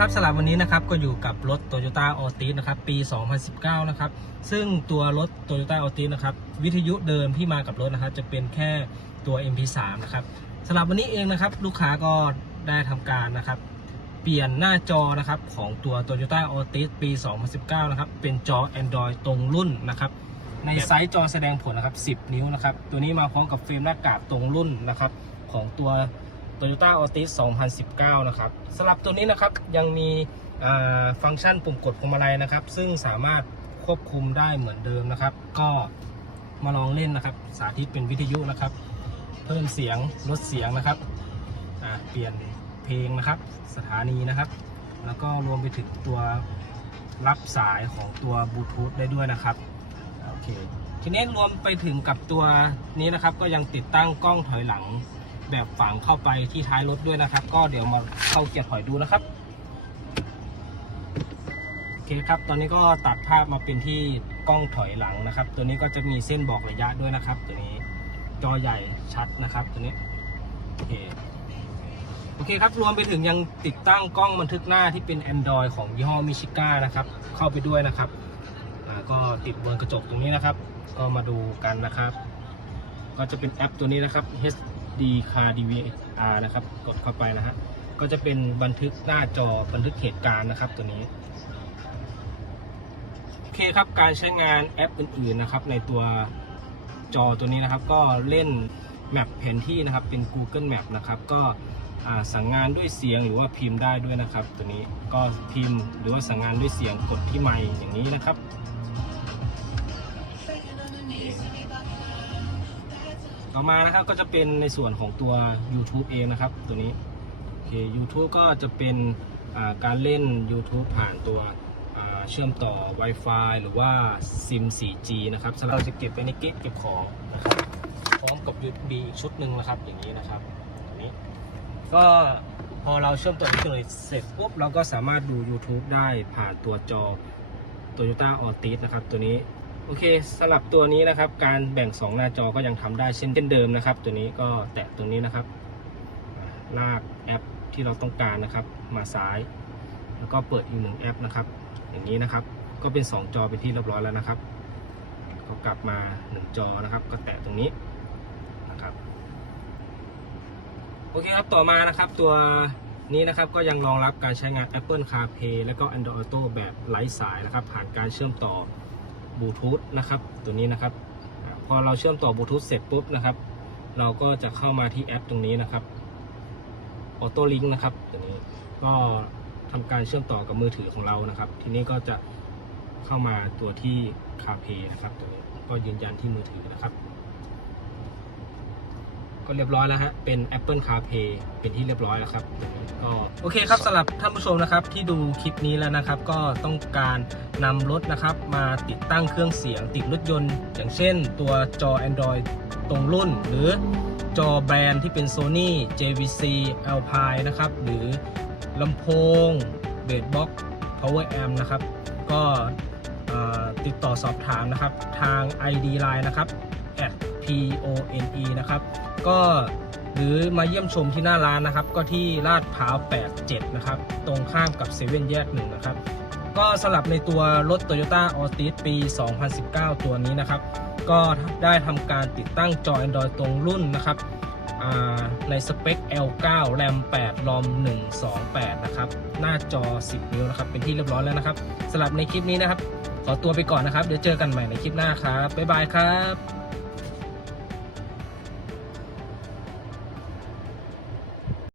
ครับสำหรับวันนี้นะครับก็อยู่กับรถ Toyota Altis นะครับปี 2019 นะครับ ซึ่งตัวรถ Toyota Altis นะครับวิทยุเดิมที่มากับรถนะครับจะเป็นแค่ตัว MP3 นะครับสำหรับวันนี้เองนะครับลูกค้าก็ได้ทำการนะครับ เปลี่ยนหน้าจอนะครับของตัว Toyota Altis ปี 2019 นะครับเป็นจอ Android ตรงรุ่นนะครับในไซส์จอแสดงผลนะครับ 10 นิ้วนะครับตัวนี้มาพร้อมกับเฟรมหน้ากากตรงรุ่นนะครับของตัว Toyota Altis 2019 นะครับสำหรับตัวนี้นะครับยังมีฟังก์ชันปุ่มกดพวงมาลัยนะครับ ซึ่งสามารถควบคุมได้เหมือนเดิมนะครับ ก็มาลองเล่นนะครับ สาธิตเป็นวิทยุนะครับ เพิ่มเสียงลดเสียงนะครับเปลี่ยนเพลงนะครับ สถานีนะครับ แล้วก็รวมไปถึงตัวรับสายของตัวบลูทูธได้ด้วยนะครับโอเคทีนี้รวมไปถึงกับตัวนี้นะครับ ก็ยังติดตั้งกล้องถอยหลัง แบบฝังเข้าไปที่ท้ายรถด้วยนะครับ ก็เดี๋ยวมาเข้าเกียร์ถอยดูนะครับโอเคครับ ตอนนี้ก็ตัดภาพมาเป็นที่กล้องถอยหลังนะครับ ตัวนี้ก็จะมีเส้นบอกระยะด้วยนะครับ ตัวนี้จอใหญ่ชัดนะครับ ตัวนี้โอเคโอเคครับ รวมไปถึงยังติดตั้งกล้องบันทึกหน้าที่เป็น Android ของยี่ห้อมิชิก้านะครับ เข้าไปด้วยนะครับก็ติดบนกระจกตรงนี้นะครับ ก็มาดูกันนะครับ ก็จะเป็นแอปตัวนี้นะครับ dcar DVR นะครับ กดเข้าไปนะฮะ ก็จะเป็นบันทึกหน้าจอบันทึกเหตุการณ์นะครับตัวนี้ โอเคครับ การใช้งานแอปอื่นๆนะครับ ในตัวจอตัวนี้นะครับ ก็เล่นแมปแผนที่นะครับ เป็น Google Map นะครับ ก็สั่งงานด้วยเสียงหรือว่าพิมพ์ได้ด้วยนะครับ ตัวนี้ก็พิมพ์หรือว่าสั่งงานด้วยเสียงกดที่ไมค์อย่างนี้นะครับ ต่อมานะครับก็จะเป็นในส่วนของตัว YouTube เองนะครับ ตัวนี้โอเค YouTube ก็จะเป็นาการเล่น YouTube ผ่านตัวเชื่อมต่อ Wi-Fi หรือว่าซิม 4G นะครับเราจะเก็บไปในเก็บเก็บของนะครับพร้อมกับ USB อีกชุดหนึ่งนะครับอย่างนี้นะครับนี้ ก็พอเราเชื่อมต่ออินเทอร์เน็ตเสร็จปุ๊บเราก็สามารถดู YouTube ได้ผ่านตัวจอ Toyota Altis นะครับ ตัวนี้ โอเคสำหรับตัวนี้นะครับ การแบ่ง 2 หน้าจอก็ยังทำได้เช่นเดิมนะครับ ตัวนี้ก็แตะตรงนี้นะครับ ลากแอปที่เราต้องการนะครับ มาซ้าย แล้วก็เปิดอีกหนึ่งแอปนะครับ อย่างนี้นะครับ ก็เป็น 2 จอเป็นที่เรียบร้อยแล้วนะครับก็กลับมา 1 จอนะครับ ก็แตะตรงนี้นะครับโอเคครับต่อมานะครับตัวนี้นะครับก็ยังรองรับการใช้งาน Apple CarPlay และก็ Android Auto แบบไร้สายนะครับ ผ่านการเชื่อมต่อ บลูทูธนะครับ ตัวนี้นะครับ พอเราเชื่อมต่อบลูทูธเสร็จปุ๊บนะครับ เราก็จะเข้ามาที่แอปตรงนี้นะครับออโต้ลิงก์นะครับตัวนี้ก็ทำการเชื่อมต่อกับมือถือของเรานะครับ ทีนี้ก็จะเข้ามาตัวที่คาเพนะครับตัวนี้ก็ยืนยันที่มือถือนะครับ ก็เรียบร้อยแล้วฮะ เป็น Apple CarPlay เป็นที่เรียบร้อยแล้วครับก็โอเคครับสำหรับท่านผู้ชมนะครับที่ดูคลิปนี้แล้วนะครับ ก็ต้องการนำรถนะครับ มาติดตั้งเครื่องเสียงติดรถยนต์ อย่างเช่น ตัวจอ Android ตรงรุ่น หรือจอแบรนด์ที่เป็น Sony JVC Alpine นะครับ หรือลำโพงเบสบ็อก Power Amp นะครับ ก็เอ่อติดต่อสอบถามนะครับ ทาง ID Line นะครับ O N E นะครับ ก็หรือมาเยี่ยมชมที่หน้าร้านนะครับ ก็ที่ลาดพร้าว 87 นะครับ ตรงข้ามกับเซเว่นแยกหนึ่งนะครับ ก็สลับในตัวรถ Toyota Altis ปี 2019 ตัวนี้นะครับ ก็ได้ทำการติดตั้งจอ Android ตรงรุ่นนะครับในสเปค L9 RAM 8 ROM 128 นะครับ หน้าจอ 10 นิ้วนะครับ เป็นที่เรียบร้อยแล้วนะครับสำหรับในคลิปนี้นะครับ ขอตัวไปก่อนนะครับ เดี๋ยวเจอกันใหม่ในคลิปหน้าครับ บ๊ายบายครับ